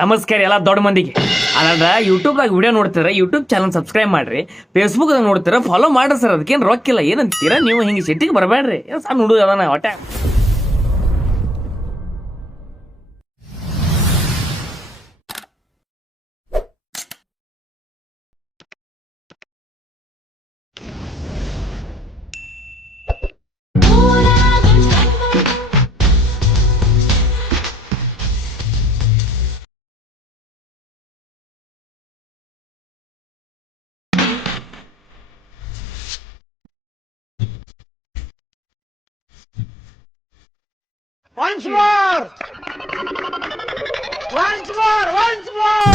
ನಮಸ್ಕಾರ ಎಲ್ಲ ದೊಡ್ಡ ಮಂದಿಗೆ. ಅದ ಯೂಟ್ಯೂಬ್ದಾಗ ವಿಡಿಯೋ ನೋಡ್ತೀರ, ಯೂಟ್ಯೂಬ್ ಚಾನಲ್ ಸಬ್ಸ್ಕ್ರೈಬ್ ಮಾಡ್ರಿ. ಫೇಸ್ಬುಕ್ದಾಗ ನೋಡ್ತೀರ, ಫಾಲೋ ಮಾಡ್ರಿ ಸರ್. ಅದಕ್ಕೇನು ರೊಕ್ಕಿಲ್ಲ. ಏನಂತೀರ ನೀವು? ಹಿಂಗೆ ಸಿಟ್ಟಿಗೆ ಬರಬೇಡ್ರಿ. ಏನು ಸಣ್ಣ ಹುಡುಗ ಅದಾನ ಹೊಟ್ಟೆ. Once more! Once more! Once more!